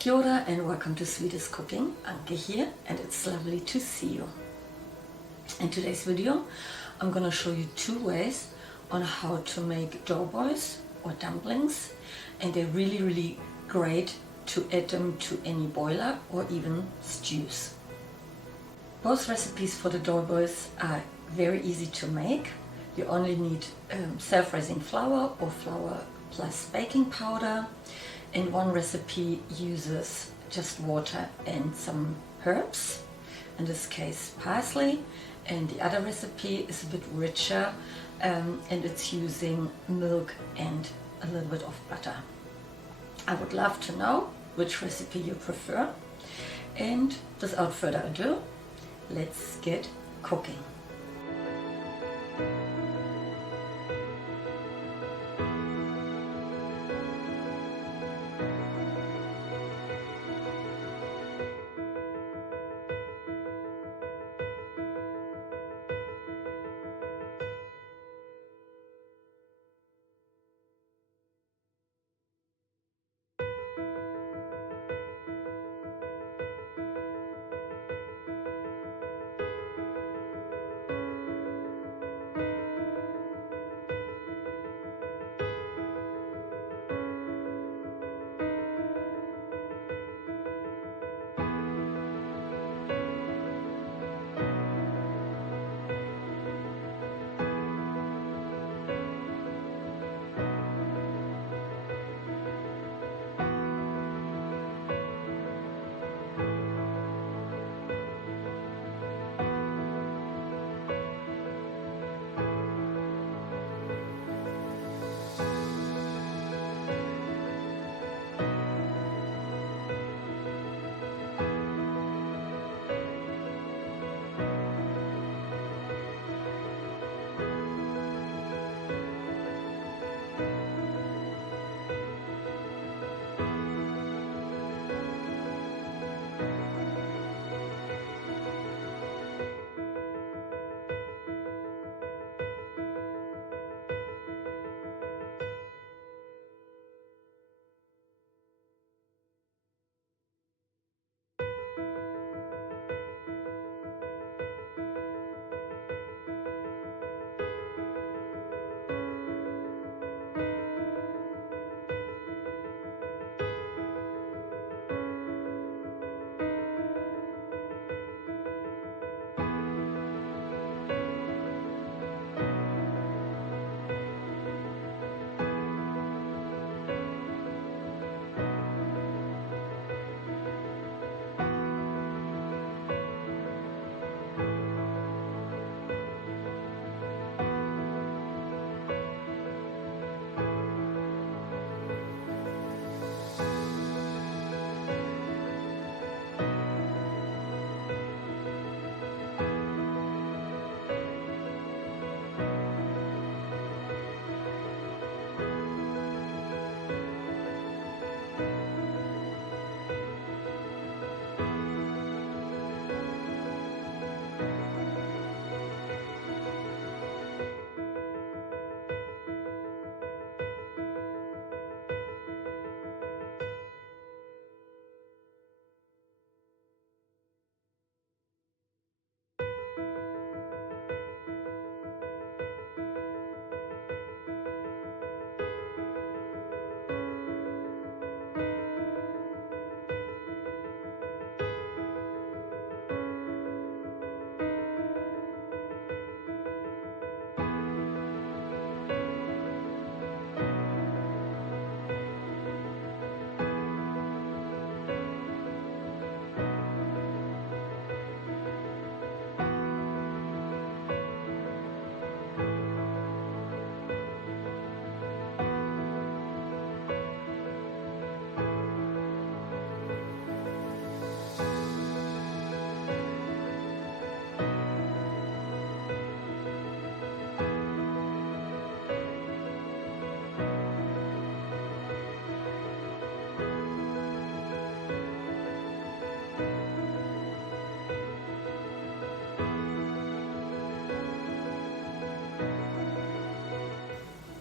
Kia ora and welcome to Sweetest Cooking. Anke here, and it's lovely to see you. In today's video I'm gonna show you two ways on how to make doughboys or dumplings, and they're really great to add them to any boiler or even stews. Both recipes for the doughboys are very easy to make. You only need self-raising flour or flour plus baking powder, and one recipe uses just water and some herbs, in this case parsley, and the other recipe is a bit richer and it's using milk and a little bit of butter. I would love to know which recipe you prefer, and without further ado, let's get cooking.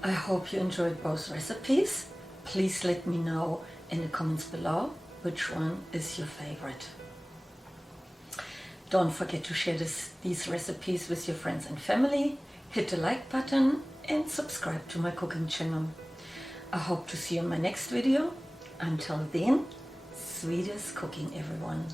I hope you enjoyed both recipes. Please let me know in the comments below which one is your favorite. Don't forget to share these recipes with your friends and family. Hit the like button and subscribe to my cooking channel. I hope to see you in my next video. Until then, sweetest cooking, everyone.